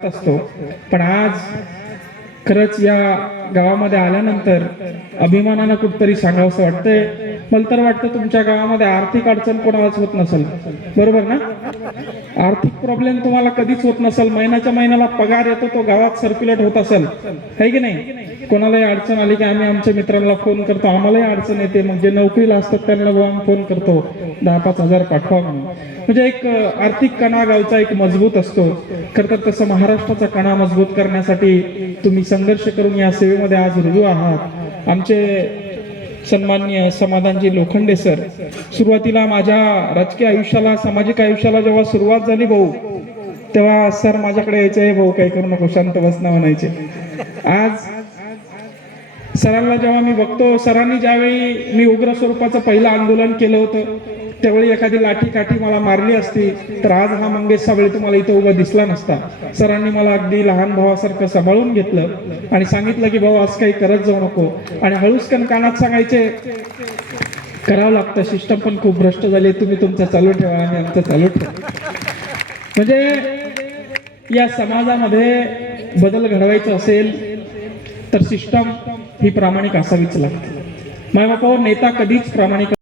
असतो। पण आज खरंच या गावामध्ये आल्यानंतर अभिमानानं कुठतरी सांगावंसं वाटतंय। मला तर वाटतं तुमच्या गावामध्ये आर्थिक अडचण कोणालाच होत नसेल, बरोबर ना? आर्थिक प्रॉब्लेम तुम्हाला कधीच होत नसेल। महिन्याच्या महिन्याला पगार येतो, तो गावात सर्क्युलेट होत असेल, है की नाही? कोणालाही अडचण आली की आम्ही आमच्या मित्रांना फोन करतो, आम्हालाही अडचण येते, मग जे नोकरीला असतात त्यांना आम्ही फोन करतो 10-5 हजार पाठवा म्हणून। म्हणजे एक आर्थिक कणा गावचा एक मजबूत असतो। खरं तर तसं महाराष्ट्राचा कणा मजबूत करण्यासाठी तुम्ही संघर्ष करून या सेवेमध्ये आज रुजू आहात। आमचे सन्माननीय समाधानजी लोखंडे सर, सुरुवातीला माझ्या राजकीय आयुष्याला, सामाजिक आयुष्याला जेव्हा सुरुवात झाली भाऊ, तेव्हा सर माझ्याकडे यायचे, भाऊ काही करू नको, शांत बस ना म्हणायचे। आज सरांना जेव्हा मी बघतो, सरांनी ज्यावेळी मी उग्र स्वरूपाचं पहिलं आंदोलन केलं होतं, त्यावेळी एखादी लाठी काठी मला मारली असती तर आज हा मंगेश साबळे तुम्हाला इथं उभा दिसला नसता। सरांनी मला अगदी लहान भावासारखं सांभाळून घेतलं आणि सांगितलं की भाऊ असं काही करत जाऊ नको, आणि हळूचकन कानात सांगायचे करावं लागतं, सिस्टम पण खूप भ्रष्ट झाली, तुम्ही तुमचं चालू ठेवा आणि आमचं चालू ठेवा। म्हणजे या समाजामध्ये बदल घडवायचा असेल तर सिस्टम ही प्रामाणिक असावीच लागते। माय बापावर नेता कधीच प्रामाणिक